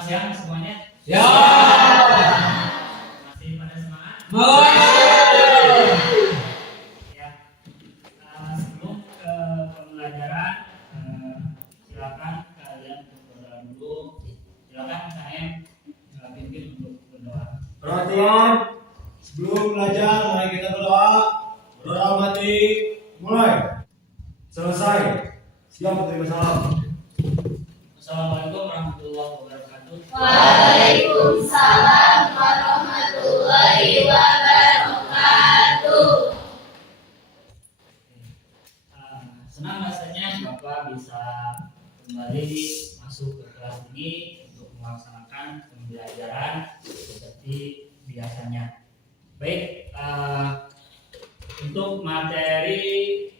Siang semuanya. Ya. Masih pada semangat? Ya. Sebelum ke pembelajaran, silakan kalian berdoa dulu. Silakan saya pimpin untuk berdoa. Perhatian, sebelum belajar mari kita berdoa. Berdoa mati, mulai. Selesai. Siap menerima salam. Assalamualaikum warahmatullahi wabarakatuh. Waalaikumsalam warahmatullahi wabarakatuh. Senang rasanya Bapak bisa kembali masuk ke kelas ini untuk melaksanakan pembelajaran seperti biasanya. Baik, untuk materi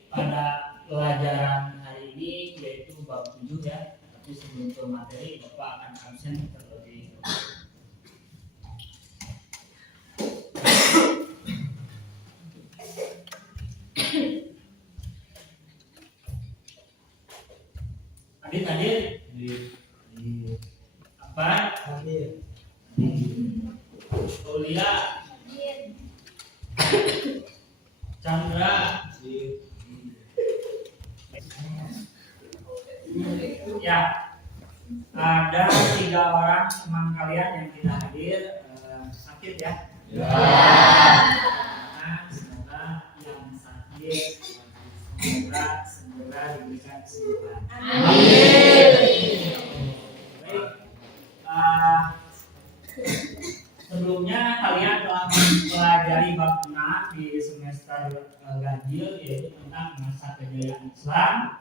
pada pelajaran hari ini yaitu bab 7 ya. Tapi sebelum ke materi, Bapak akan absen terlebih dahulu. Adit hadir? Apa? Hadir. Aulia, Chandra, ya, ada 3 orang teman kalian yang tidak hadir, sakit ya? Ya. Nah, semoga yang sakit segera diberikan kesembuhan. Baik, sebelumnya kalian telah mempelajari bab 6 di semester ganjil yaitu tentang masa kejayaan Islam.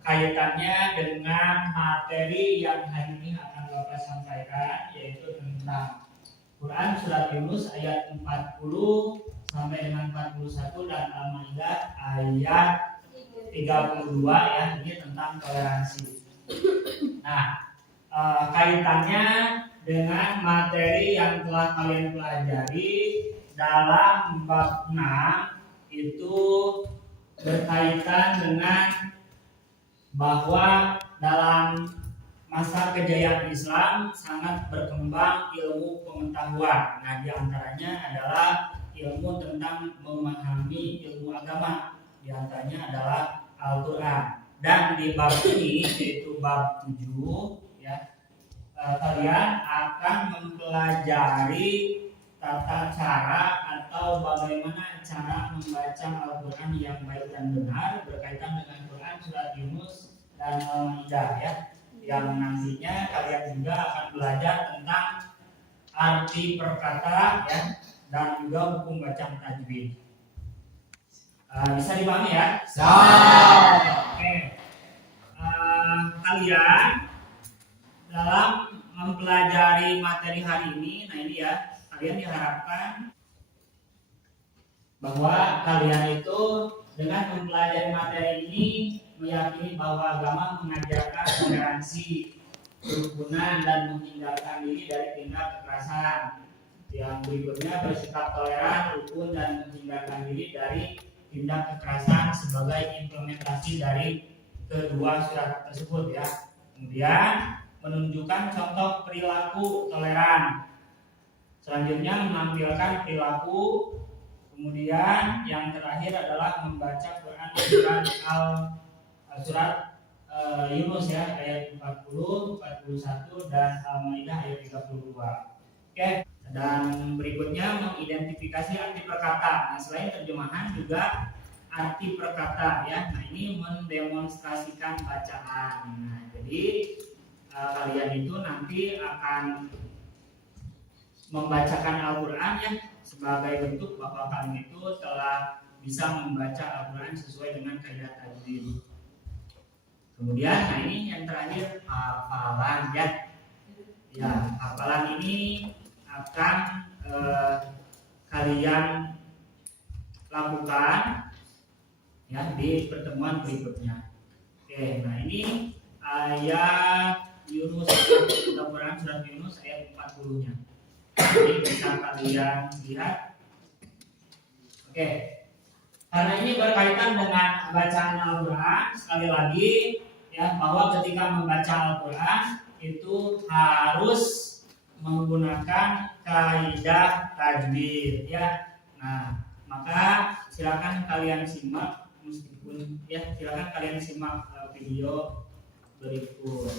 Kaitannya dengan materi yang hari ini akan Bapak sampaikan yaitu tentang Quran surat Yunus ayat 40 sampai dengan 41 dan Al-Maidah ayat 32 ya, ini tentang toleransi. Nah, kaitannya dengan materi yang telah kalian pelajari dalam bab 6 itu berkaitan dengan bahwa dalam masa kejayaan Islam sangat berkembang ilmu pengetahuan. Nah, diantaranya adalah ilmu tentang memahami ilmu agama. Diantaranya adalah Al-Quran. Dan di bab ini yaitu bab 7 ya, kalian akan mempelajari tata cara atau bagaimana cara membaca Al-Quran yang baik dan benar berkaitan dengan Quran surat Yunus dan Al-Maidah ya, yang nantinya kalian juga akan belajar tentang arti perkata ya dan juga hukum bacaan tajwid. Bisa dipahami ya? Oke. Kalian dalam mempelajari materi hari ini, nah ini ya, kalian diharapkan bahwa kalian itu dengan mempelajari materi ini meyakini bahwa agama mengajarkan toleransi, kerukunan dan menghindarkan diri dari tindak kekerasan. Yang berikutnya bersikap toleran, rukun dan menghindarkan diri dari tindak kekerasan sebagai implementasi dari kedua surat tersebut ya. Kemudian menunjukkan contoh perilaku toleran. Selanjutnya menampilkan perilaku. Kemudian yang terakhir adalah membaca Quran surat Yunus ya ayat 40, 41 dan Al-Maidah ayat 32. Oke, dan berikutnya mengidentifikasi arti perkata. Nah, selain terjemahan juga arti perkata ya. Nah, ini mendemonstrasikan bacaan. Nah, jadi kalian itu nanti akan membacakan Al-Quran ya sebagai bentuk bahwa kalian itu telah bisa membaca Al-Quran sesuai dengan kaidah tajwid. Kemudian, nah ini yang terakhir hafalan ya. Ya, hafalan ini akan kalian lakukan ya di pertemuan berikutnya. Oke, nah ini ayat Yunus Al-Quran surat Yunus ayat 40-nya. Jadi bisa kalian lihat. Oke. Karena ini berkaitan dengan bacaan Al-Quran, sekali lagi ya, bahwa ketika membaca Al-Quran itu harus menggunakan kaidah tajwid ya. Nah, maka silakan kalian simak video berikut.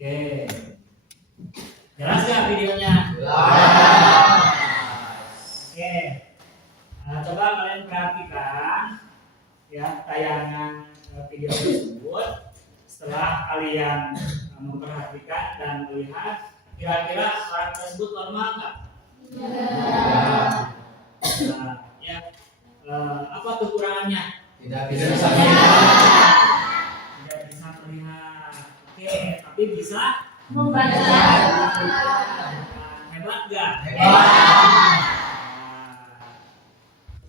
Oke, jelas ya videonya? Oke, coba kalian perhatikan ya tayangan video tersebut. Setelah kalian memperhatikan dan melihat, kira-kira orang tersebut normal nggak? Nah, ya, apa kekurangannya? Tidak bisa Tidak bisa melihat. Oke, tapi bisa Membaca. hebat nggak? Hebat.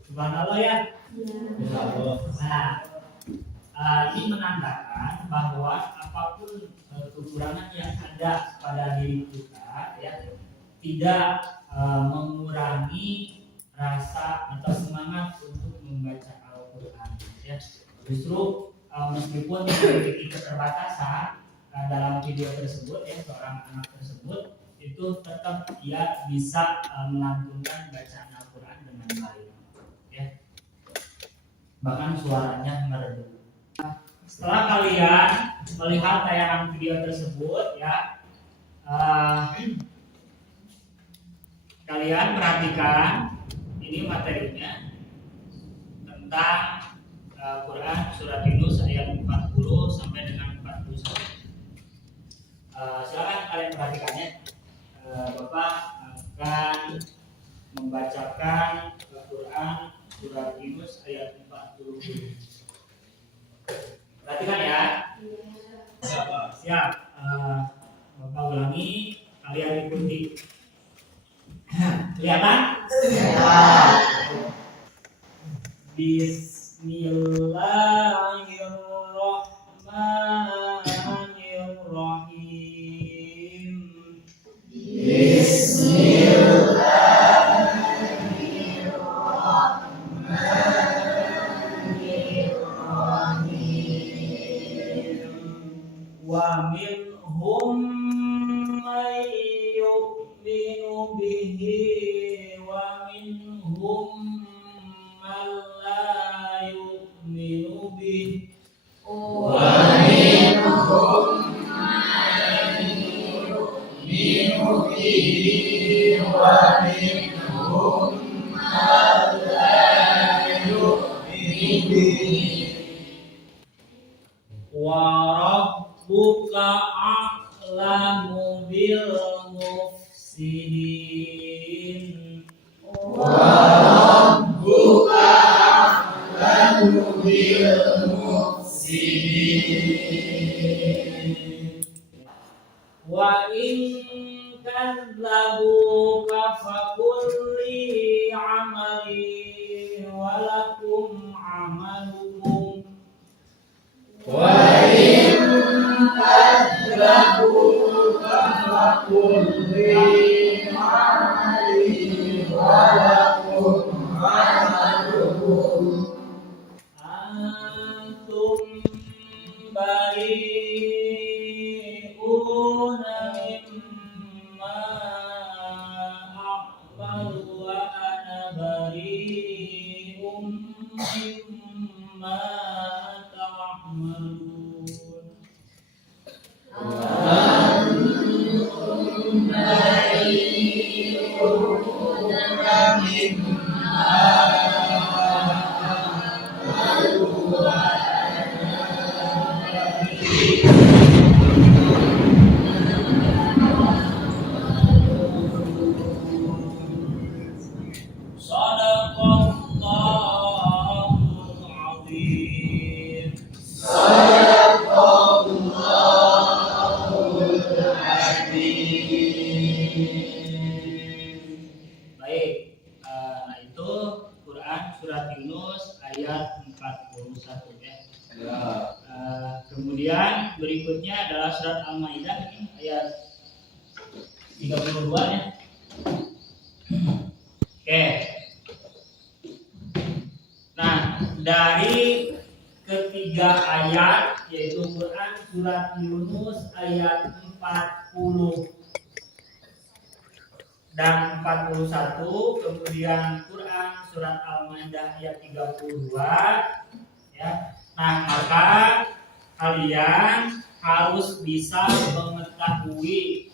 Subhanallah ya. Bisa. Nah, ini menandakan bahwa apapun kekurangan yang ada pada diri kita ya tidak mengurangi rasa atau semangat untuk membaca Al-Quran ya. Justru meskipun memiliki keterbatasan dalam video tersebut ya, seorang anak tersebut itu tetap dia bisa melantunkan bacaan Al-Quran dengan baik ya, bahkan suaranya merdu. Setelah kalian melihat tayangan video tersebut ya, kalian perhatikan ini materinya tentang Quran surat Yunus ayat 40 sampai dengan 41. Silakan kalian perhatikannya. Bapak akan membacakan Quran surat Yunus ayat 40. Perhatikan ya. Siap. Bapak ulangi, kalian ikuti. Kelihatan? Bismillahirrahmanirrahim. Wa minhum may yu'minu bihi wa minhum man la yu'minu bihi wa rabbuka a'lamu bil mufsidin. Wa in kadzabuka fakulli amali wa lakum amalukum. Antum bari'una mimma a'malu wa ana bari'um mimma ta'malun. Kemudian berikutnya adalah surat Al-Maidah ini ayat 32 ya. Oke. Nah, dari ketiga ayat yaitu Quran surat Yunus ayat 40 dan 41, kemudian Quran surat Al-Maidah ayat 32 ya. Nah, maka kalian harus bisa mengetahui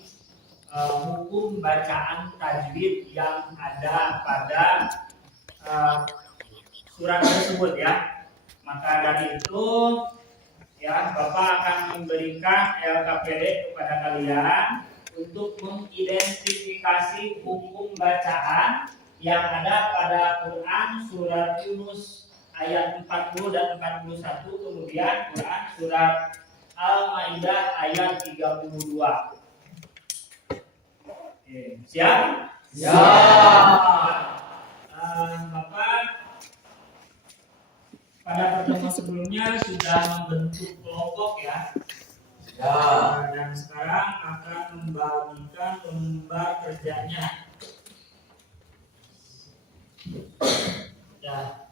hukum bacaan tajwid yang ada pada surat tersebut ya. Maka dari itu ya, Bapak akan memberikan LKPD kepada kalian untuk mengidentifikasi hukum bacaan yang ada pada Quran surat Yunus ayat 40 dan 41, kemudian Quran surat Al-Maidah ayat 32. Oke, siap? Siap. Bapak pada pertemuan sebelumnya sudah membentuk kelompok ya. Dan sekarang akan membagikan lembar kerjanya. Ya.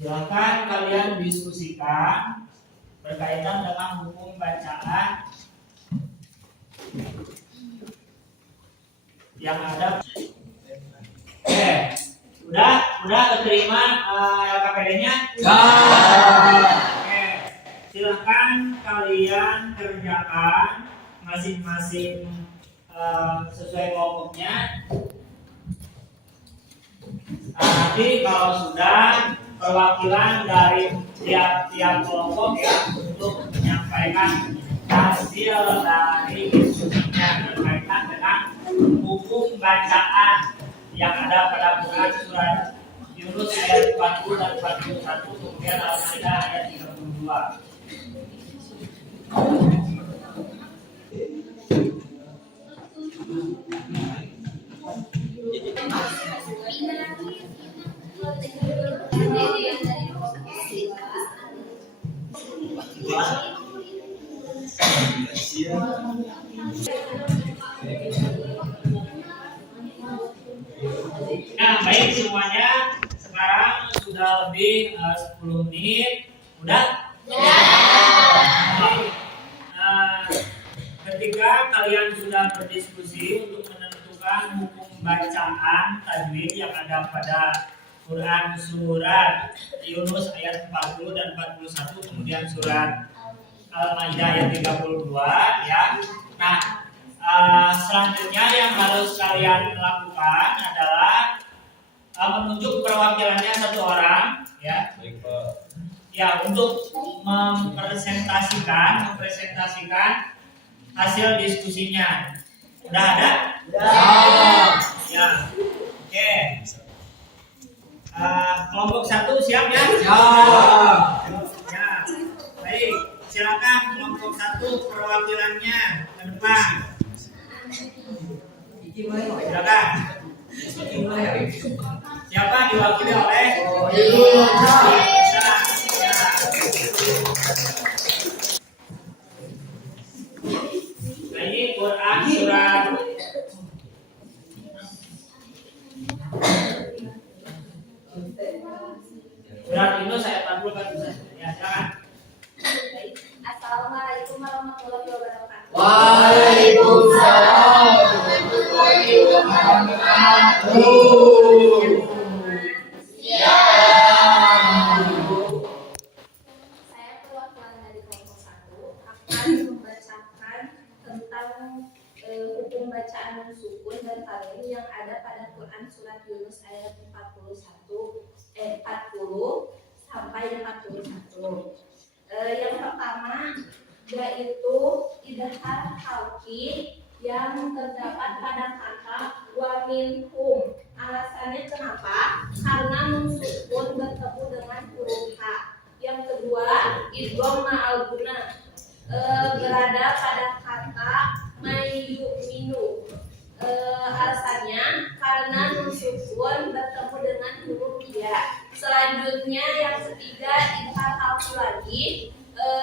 Silakan kalian diskusikan berkaitan dengan hukum bacaan yang ada. Oke, udah keterima LKPD-nya? Ya. Oke, silakan kalian kerjakan masing-masing sesuai kelompoknya. Nanti kalau sudah, perwakilan dari tiap kelompok ya untuk menyampaikan hasil dari diskusinya berkaitan dengan hukum bacaan yang ada pada Quran surat Yunus ayat 40 dan 41, kemudian Al-Maidah ayat 32. Nah, baik semuanya. Sekarang sudah lebih 10 menit. Udah? Ya. Ketika kalian sudah berdiskusi untuk menentukan hukum bacaan tajwid yang ada pada Quran surat Yunus ayat 40 dan 41, kemudian surat Al-Maidah ayat 32 ya. Nah, selanjutnya yang harus kalian lakukan adalah menunjuk perwakilannya satu orang ya. Ya, untuk mempresentasikan hasil diskusinya. Udah ada? Ya. Oke. Kelompok satu siap ya? Ya. Baik, silakan kelompok satu perwakilannya ke depan. Silakan. Siapa diwakili oleh? Nah, ini Quran surat Yunus ayat 40 kan? Ya, silakan. Assalamualaikum warahmatullahi wabarakatuh. Waalaikumsalam warahmatullahi wabarakatuh. Saya perwakilan dari kelompok 1 akan membacakan tentang hukum bacaan sukun dan tanwin yang ada pada Quran surat Yunus ayat 40 sampai 41. Yang pertama yaitu idhar halqi yang terdapat pada kata wa minhum. Alasannya kenapa? Karena nun sukun bertemu dengan huruf H. Yang kedua, idgham ma'al guna berada pada kata mayyuminu. Alasannya karena nun sukun bertemu Selanjutnya yang ketiga idhar halfi lagi,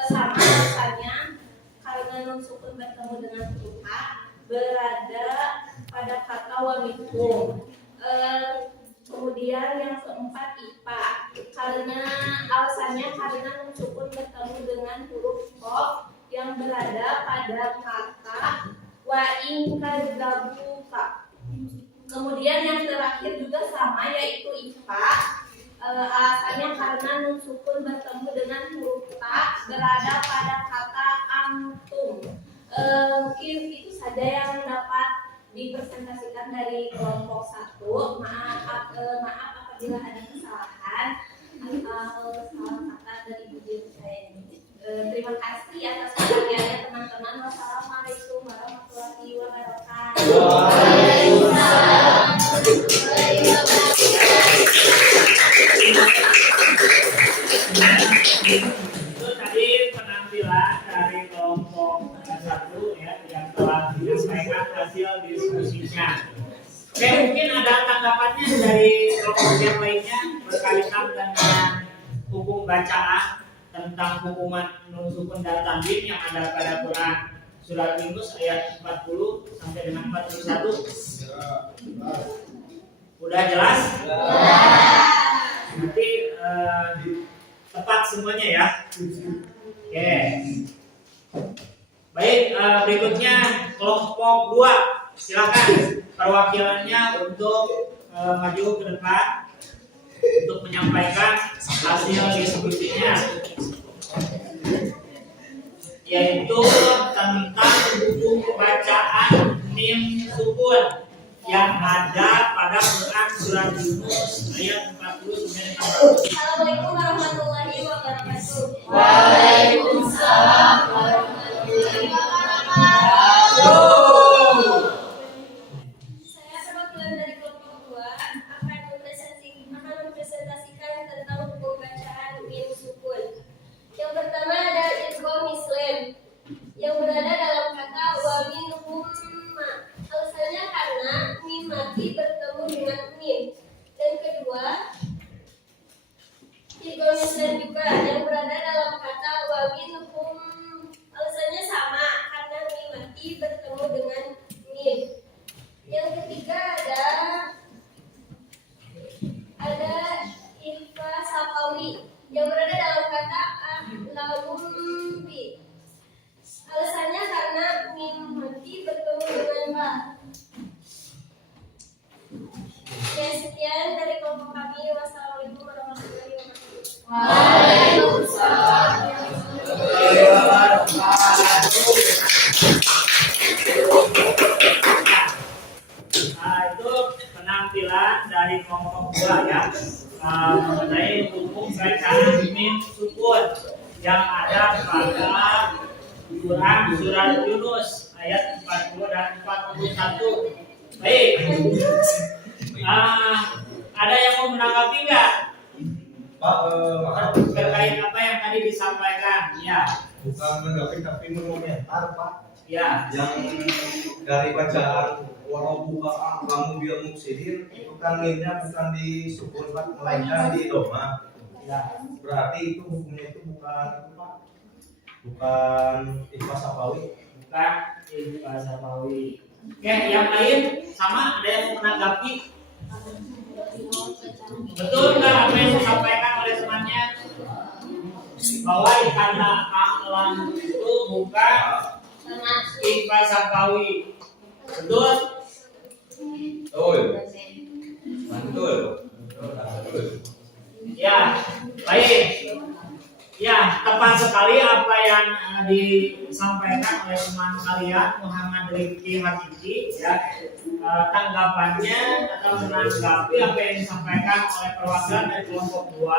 sama rasanya karena nun sukun bertemu dengan huruf ha berada pada kata wamikum. Kemudian yang keempat IPA, karena alasannya karena nun sukun bertemu dengan huruf qaf yang berada pada kata wa in kadzabuka. Kemudian yang terakhir juga sama, yaitu IPA. Alasannya karena nun sukun bertemu dengan huruf ta berada pada kata antum. Mungkin itu saja yang dapat dipresentasikan dari kelompok 1. Maaf apabila ada kesalahan atau salah kata dari video saya ini. Terima kasih atas perhatiannya teman-teman. Wassalamualaikum warahmatullahi wabarakatuh. Itu tadi penampilan dari kelompok 1 ya, yang telah disampaikan hasil diskusinya. Oke, mungkin ada tanggapannya dari kelompok yang lainnya berkaitan dengan hukum bacaan tentang hukuman nun sukun dan tanwin yang ada pada Quran surat Yunus ayat 40 sampai dengan 41. Udah jelas? Nanti tepat semuanya ya. Oke. Baik, berikutnya kelompok 2. Silakan perwakilannya untuk maju ke depan untuk menyampaikan hasil diskusinya, yaitu tentang hukum bacaan mim sukun yang ada pada Quran surat Yunus ayat 40 sampai 60. Assalamualaikum warahmatullahi wabarakatuh. Waalaikumsalam warahmatullahi wabarakatuh. Saya perwakilan dari kelompok 2 akan mempresentasikan tentang hukum bacaan mim sukun. Yang pertama ada idgham muslim yang berada dalam kata wa minhum ma. Alasannya karena mim mati bertemu dengan mim. Dan kedua, idgham muslim juga yang berada dalam kata wa minhum. Alasannya sama karena mim mati bertemu dengan mim. Yang ketiga ada ikhfa safawi yang berada dalam kata ahlahum bi. Alasannya karena mim mati bertemu dengan ba. Ya, sekian dari kelompok kami. Wassalamualaikum warahmatullahi wabarakatuh. Waalaikumsalam warahmatullahi wabarakatuh. Itu penampilan dari kelompok 2 ya, mengenai hukum bacaan mim sukun yang ada pada Quran surat Yunus ayat 40 dan 41. Baik, ada yang mau menanggapi nggak? Pak, maaf. Terkait apa yang tadi disampaikan? Ya, Bukan menanggapi tapi mengomentar, Pak. ya. Yang dari bacaan walau buka kamu dia muksidir itu kan mimnya bukan di sukun, Pak, melainkan di doma. Ya. Berarti itu hukumnya itu bukan itu, Pak. Bukan ikhlas safawi. Bukan ikhfa safawi. Oke, yang lain sama ada yang mau menanggapi? Betul nggak apa yang disampaikan oleh temannya bahwa kata a'lam itu bukan ikhfa safawi? Betul? Betul. Ya, baik. Ya, tepat sekali apa yang disampaikan oleh teman kalian Muhammad Rifki Hakiki ya. Tanggapannya atau menanggapi apa yang disampaikan oleh perwakilan dari kelompok 2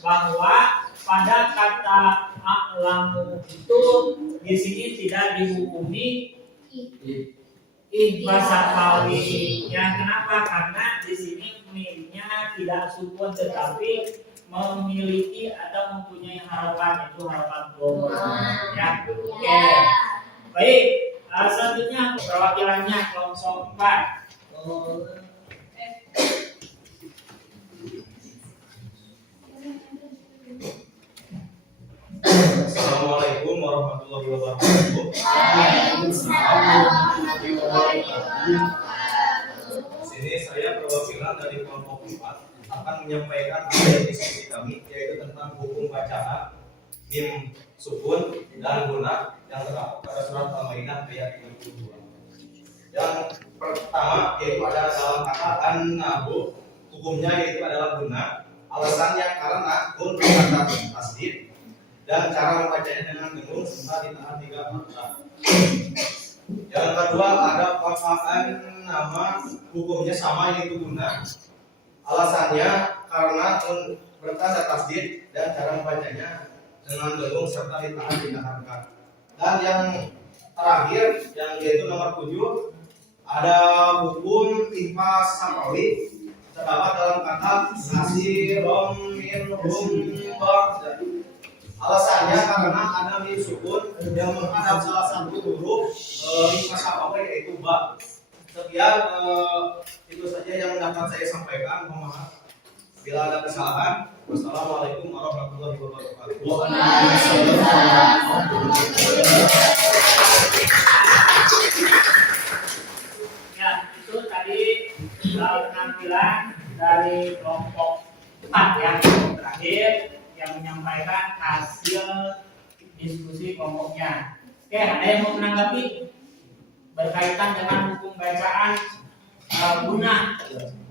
bahwa pada kata a'lamu itu di sini tidak dihukumi ikhfa safawi. Ya, kenapa? Karena di sini mimnya tidak sukun tetapi memiliki atau mempunyai harapan, itu harapan doma. Ya, oke. Baik, selanjutnya perwakilannya kelompok 4. warahmatullahi wabarakatuh. Sini saya perwakilan dari kelompok 4 akan menyampaikan diskusi kami yaitu tentang hukum bacaan, mim sukun dan guna yang terdapat pada surat Al-Maidah ayat 32. Yang pertama yaitu adalah dalam kata an-nahu, hukumnya yaitu adalah guna. Alasannya karena nun kata tasdid dan cara membacanya dengan genung serta ditahan 3 mata. Yang kedua ada pakaan nama, hukumnya sama yaitu guna. Alasannya karena nun bertanda tasdid dan cara membacanya dengan genung serta ditahan 3 harkat. Dan yang terakhir yang yaitu nomor 7 ada hukum timpa sapawi terdapat dalam kata nasirom min ba'd. Alasannya karena ada mim sukun yang menghadap salah satu huruf timpa sapawi yaitu ba. Sekian itu saja yang dapat saya sampaikan. Mohon maaf bila ada kesalahan. Wassalamualaikum warahmatullahi wabarakatuh. Ya, itu tadi penampilan dari kelompok 4 yang terakhir yang menyampaikan hasil diskusi kelompoknya. Oke, ada yang mau menanggapi berkaitan dengan hukum bacaan guna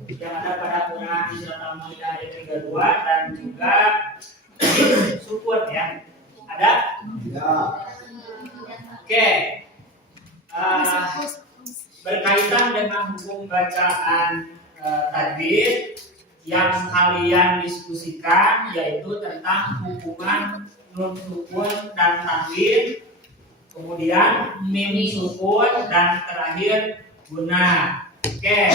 yang ada pada Quran surat Al-Maidah ayat 32 dan juga sukun ya. Ada? Ya. Oke. Berkaitan dengan hukum bacaan tajwid yang kalian diskusikan yaitu tentang hukuman nun sukun dan tanwin, kemudian mim sukun dan terakhir guna. Oke,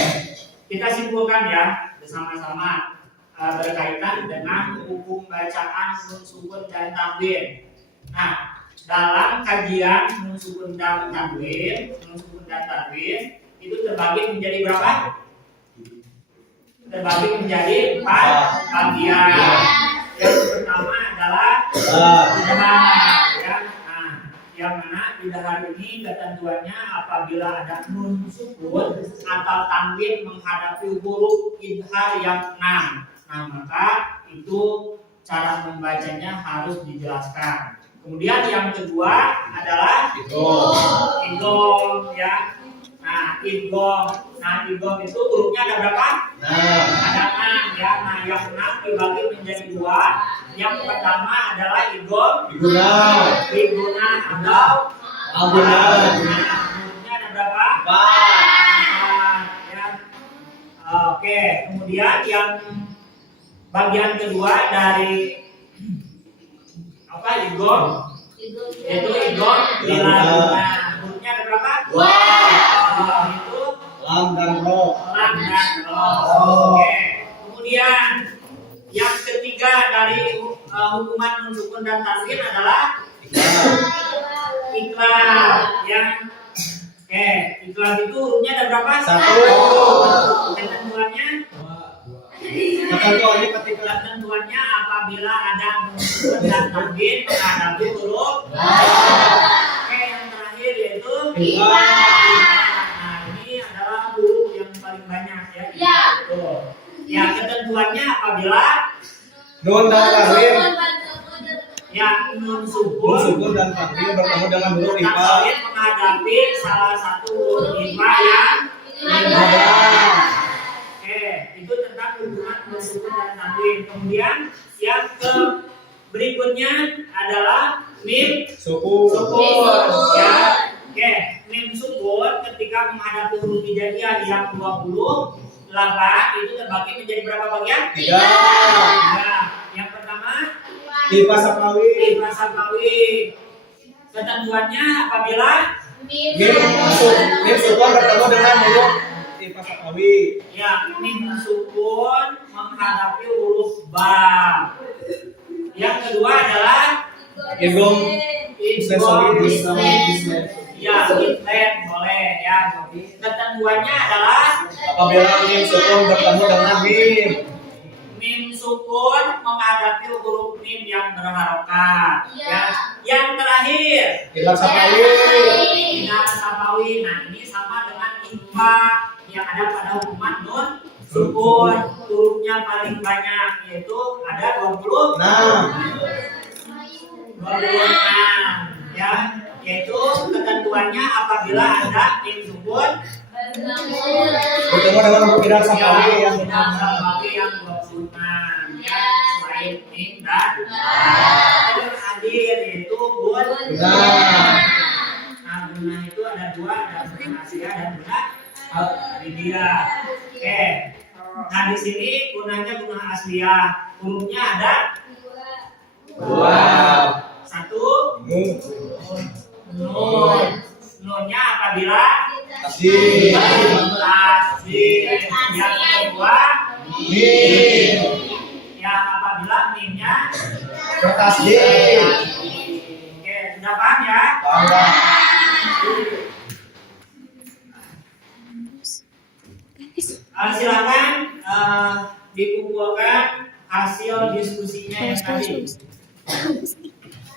kita simpulkan ya bersama-sama berkaitan dengan hukum bacaan nun sukun dan tanwin. Nah, dalam kajian nun sukun dan tanwin itu terbagi menjadi berapa? Terbagi menjadi 4 bagian. Yang pertama adalah idhar ya. Nah, yang mana idhar ini ketentuannya apabila ada nun sukun atau tanwin menghadapi huruf idhar yang 6. Nah, maka itu cara membacanya harus dijelaskan. Kemudian yang kedua adalah idgham ya. Nah, idgham itu hurufnya ada berapa? Ada 6 ya. Nah, yang 6 dibagi menjadi 2. Yang pertama adalah idgham biguna atau aguna. Hurufnya ada berapa? 4 ya. Oke, kemudian yang bagian kedua dari idgham yaitu idgham bila guna. Hurufnya ada berapa? 2. Itu Lam dan ro. Oke. Kemudian yang ketiga dari hukuman nun sukun dan tanwin adalah iklab ya. Oke, iklab itu hurufnya ada berapa? 1. Ketentuannya ketentuannya apabila ada nun sukun dan tanwin menghadapi huruf. Oke, yang terakhir yaitu nah, ini adalah huruf yang paling banyak ya. Ya, ketentuannya apabila Nun dan tanwin. ya nun sukun dan tanwin bertemu dengan huruf ifa. tanwin menghadapi salah satu huruf ifa yang Oke, itu tentang hubungan nun sukun dan tanwin. Kemudian yang berikutnya adalah mim sukun ya. Oke, mim sukun ketika menghadapi huruf hijaiyah yang 28 itu terbagi menjadi berapa bagian? 3. Yang pertama Timpa sapawi. Ketentuannya apabila Mim sukun bertemu dengan huruf timpa sapawi. ya mim sukun menghadapi huruf ba. Yang kedua adalah Idgham ya idgham boleh ya. Ketentuannya adalah apabila mim sukun bertemu dengan mim. mim sukun menghadapi berarti huruf mim yang berharokat. Ya. Yang terakhir Ilham Sapawi. Ilham Sapawi. Nah ini sama dengan ifa yang ada pada hukuman nun sukun. Hurufnya paling banyak yaitu ada 26. Ya, yaitu ketentuannya apabila ada mim sukun Bertemu dengan huruf Ilham Sapawi yang Ilham Sapawi yang 26. Ya, selain mim dan ada hadir yaitu gun. Nah, guna itu ada dua, ada guna Asia dan guna India. Oke. Nah di sini gunanya guna Asliyah. Hurufnya ada satu nun. Nunnya apabila Tasdid. tasdid. Yang kedua Mim. yang apabila mimnya Bertasdid. Oke, sudah paham ya? Silakan dikumpulkan hasil diskusinya yang tadi.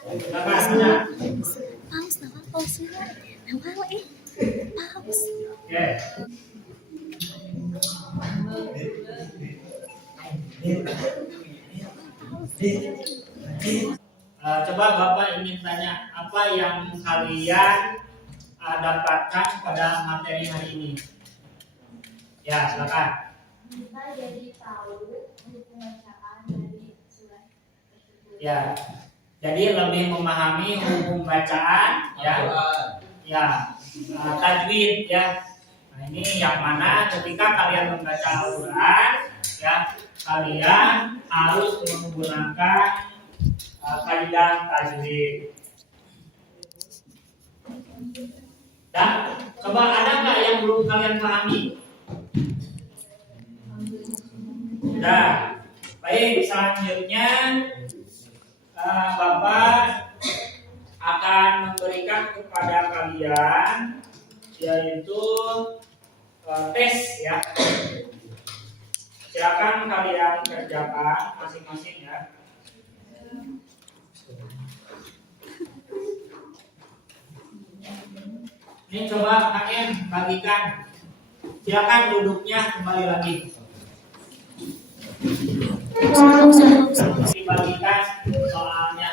Silakan, sudah. Oke. Coba Bapak ingin tanya apa yang kalian dapatkan pada materi hari ini? Ya, silakan. Kita jadi tahu untuk pembacaan dari surat tersebut. Ya. Jadi lebih memahami hukum bacaan ya. Ya. Tajwid ya. Nah, ini yang mana ketika kalian membaca Al-Qur'an ya, kalian harus menggunakan kaidah tajwid. Dan coba ada nggak yang belum kalian pahami? Nah, baik, selanjutnya Bapak akan memberikan kepada kalian yaitu tes ya. Silakan kalian kerjakan masing-masing ya. Ini coba kalian bagikan. Silakan duduknya kembali lagi. Dibagikan soalnya.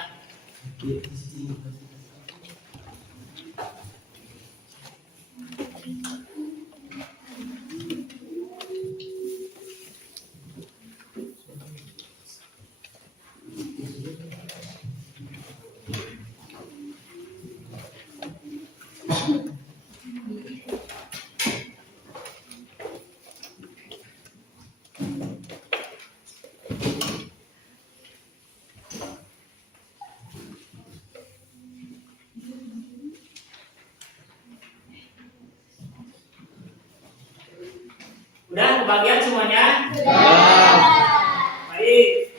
Udah kebagian semuanya? Baik.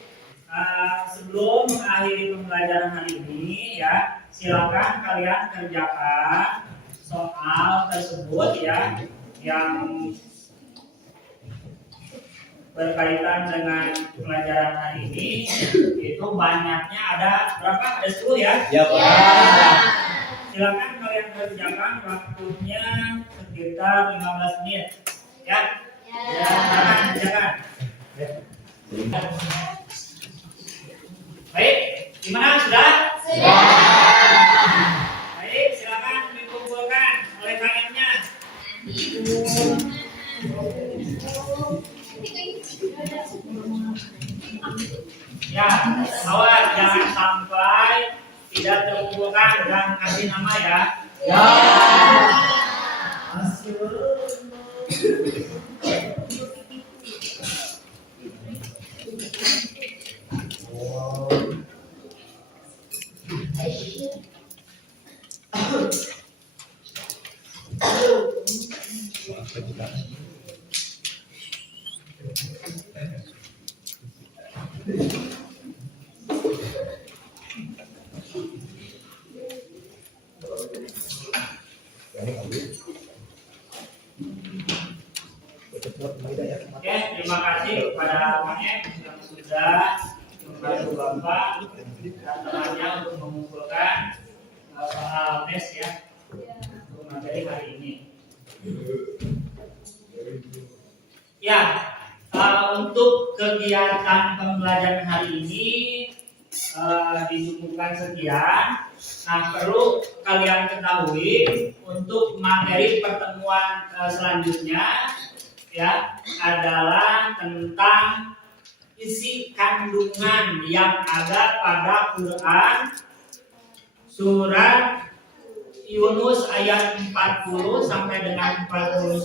Sebelum mengakhiri pembelajaran hari ini ya, silakan kalian kerjakan soal tersebut ya yang berkaitan dengan pelajaran hari ini. Itu banyaknya ada berapa? Ada 10 ya? Ya, Pak. Silakan kalian kerjakan, waktunya sekitar 15 menit ya. Ya, silakan. Baik, gimana sudah? Sudah. Baik, silakan dikumpulkan oleh KM-nya. Ya, awas jangan sampai tidak terkumpulkan dan kasih nama ya. Ya. Oke, terima kasih kepada KM yang sudah membantu Bapak dan temannya untuk mengumpulkan soal tes ya untuk materi hari ini. Ya, untuk kegiatan pembelajaran hari ini dicukupkan sekian. Nah, perlu kalian ketahui untuk materi pertemuan selanjutnya ya adalah tentang isi kandungan yang ada pada Quran surat Yunus ayat 40 sampai dengan 41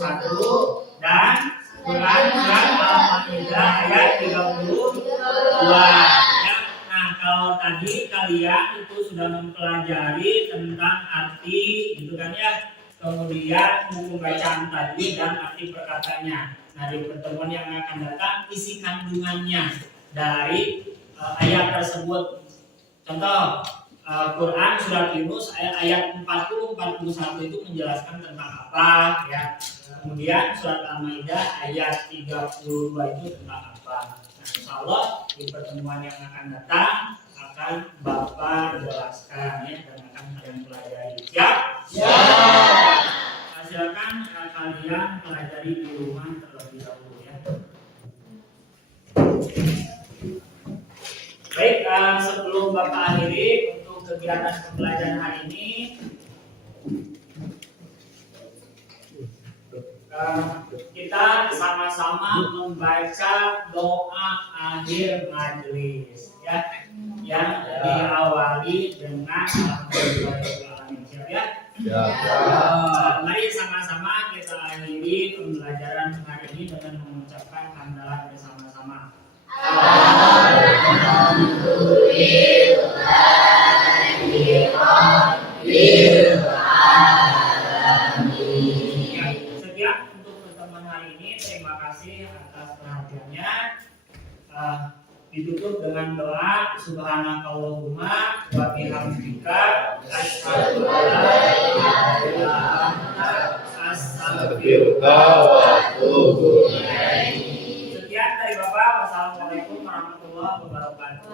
dan Quran surat Al-Maidah ayat 32 ya. Nah, kalau tadi kalian itu sudah mempelajari tentang arti gitu kan ya, kemudian hukum bacaan tadi dan arti perkataannya. Nah, di pertemuan yang akan datang isi kandungannya dari ayat tersebut. Contoh Quran surat Yunus ayat 40-41 itu menjelaskan tentang apa ya. Kemudian surat Al-Maidah ayat 32 itu tentang apa. Nah, insya Allah di pertemuan yang akan datang akan Bapak jelaskan ya dan akan kalian pelajari. Siap? Siap. Nah, silakan kalian pelajari di rumah terlebih dahulu ya. Baik, sebelum Bapak akhiri untuk kegiatan pembelajaran hari ini, kita sama-sama membaca doa akhir majelis ya, yang diawali dengan alhamdulillahirobbilalamin. Siap ya? Ya. Mari sama-sama kita akhiri pembelajaran hari ini dengan mengucapkan hamdalah bersama-sama. Sekian untuk pertemuan hari ini. Terima kasih atas perhatiannya. Ditutup dengan doa subhanakallahumma wa bihamdika asyhadu an la ilaha illa anta astaghfiruka wa atubu ilaik. Sekian dari Bapak. Wassalamualaikum warahmatullahi wabarakatuh.